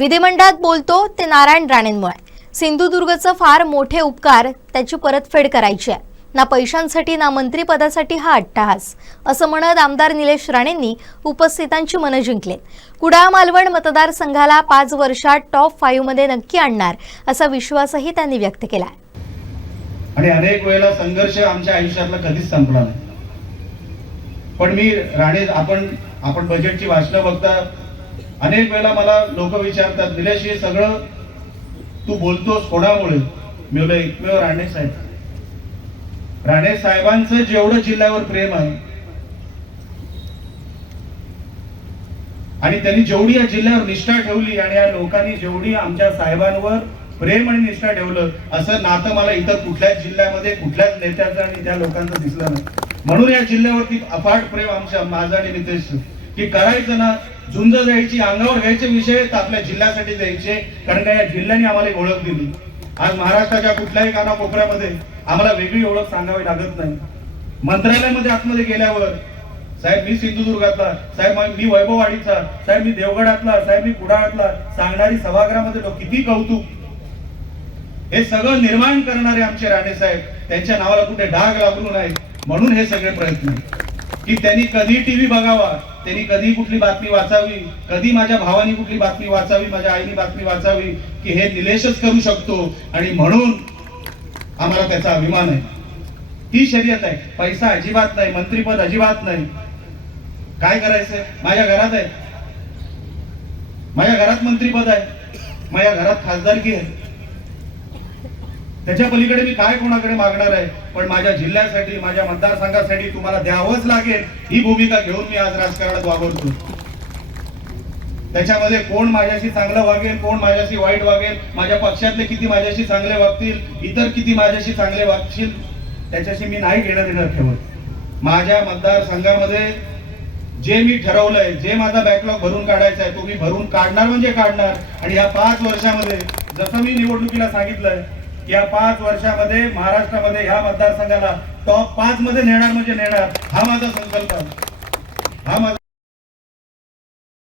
विधिमंडळात बोलतो ते नारायण राणेंमुळे. सिंधुदुर्गचे फार मोठे उपकार त्याची परतफेड करायची आहे. ना पैशांसाठी ना मंत्रिपदासाठी हा अट्टहास, असं म्हणत आमदार निलेश राणेंनी उपस्थितांची मनं जिंकले. कुडाळ मालवण मतदारसंघाला 5 वर्षात टॉप 5 मध्ये नक्की आणणार असा विश्वासही त्यांनी व्यक्त केला. आणि अनेक वेळेला संघर्ष आमच्या आयुष्यातला कधीच संपला नाही. पण मी राणे आपण बजेटची भाषणं बघता अनेक वेळेला मला लोक विचारतात, निलेश हे सगळं तू बोलतोस कोणामुळे? मी बोललो एकमेव राणे साहेब. राणे साहेबांचं जेवढं जिल्ह्यावर प्रेम आहे आणि त्यांनी जेवढी या जिल्ह्यावर निष्ठा ठेवली आणि या लोकांनी जेवढी आमच्या साहेबांवर प्रेम आणि निष्ठा ठेवलं, असं नातं मला इतर कुठल्याच जिल्ह्यामध्ये कुठल्याच नेत्याचं आणि त्या लोकांचं दिसलं नाही. म्हणून या जिल्ह्यावरती अफाट प्रेम आमच्या माझं आणि नितेश की करायचं ना, झुंज द्यायची, अंगावर घ्यायचे विषय तर आपल्या जिल्ह्यासाठी द्यायचे. कारण का या जिल्ह्याने आम्हाला एक ओळख दिली. आज महाराष्ट्राच्या कुठल्याही कानाकोपऱ्यामध्ये आम्हाला वेगळी ओळख सांगावी लागत नाही. मंत्रालयामध्ये आतमध्ये गेल्यावर साहेब मी सिंधुदुर्गातला, साहेब मी वैभववाडीचा, साहेब मी देवगडातला, साहेब मी कुडाळातला सांगणारी सभागृहामध्ये लोक किती कौतुक. हे सगळं निर्माण करणारे आमचे राणे साहेब, त्यांच्या नावाला कुठे डाग लागू नये म्हणून हे सगळे प्रयत्न की त्यांनी कधी टीव्ही बघावा, त्यांनी कधी कुठली बातमी वाचावी, कधी माझ्या भावानी कुठली बातमी वाचावी, माझ्या आईनी बातमी वाचावी की हे निलेशच करू शकतो. आणि म्हणून आम्हाला त्याचा अभिमान आहे. ही शर्यत आहे. पैसा अजिबात नाही, मंत्रीपद अजिबात नाही. काय करायचंय? माझ्या घरात आहे, माझ्या घरात मंत्रीपद आहे, माझ्या घरात खासदारकी आहे. त्याच्या पलीकडे मी काय कोणाकडे मागणार आहे? पण माझ्या जिल्ह्यासाठी, माझ्या मतदारसंघासाठी तुम्हाला द्यावंच लागेल ही भूमिका घेऊन मी आज राजकारणात वावरतो. त्याच्यामध्ये कोण माझ्याशी चांगलं वागेल, कोण माझ्याशी वाईट वागेल, माझ्या पक्षातले किती माझ्याशी चांगले वागतील, इतर किती माझ्याशी चांगले वागतील, त्याच्याशी मी नाही घेणं देणं ठेवत. माझ्या मतदारसंघामध्ये जे मी ठरवलंय, जे माझा बॅकलॉग भरून काढायचा आहे तो मी भरून काढणार म्हणजे काढणार. आणि या 5 वर्षामध्ये जसं मी निवडणुकीला सांगितलंय, या 5 वर्षामध्ये महाराष्ट्रामध्ये ह्या मतदारसंघाला टॉप 5 मध्ये नेणार म्हणजे नेणार, हा माझा संकल्प आहे. हा माझा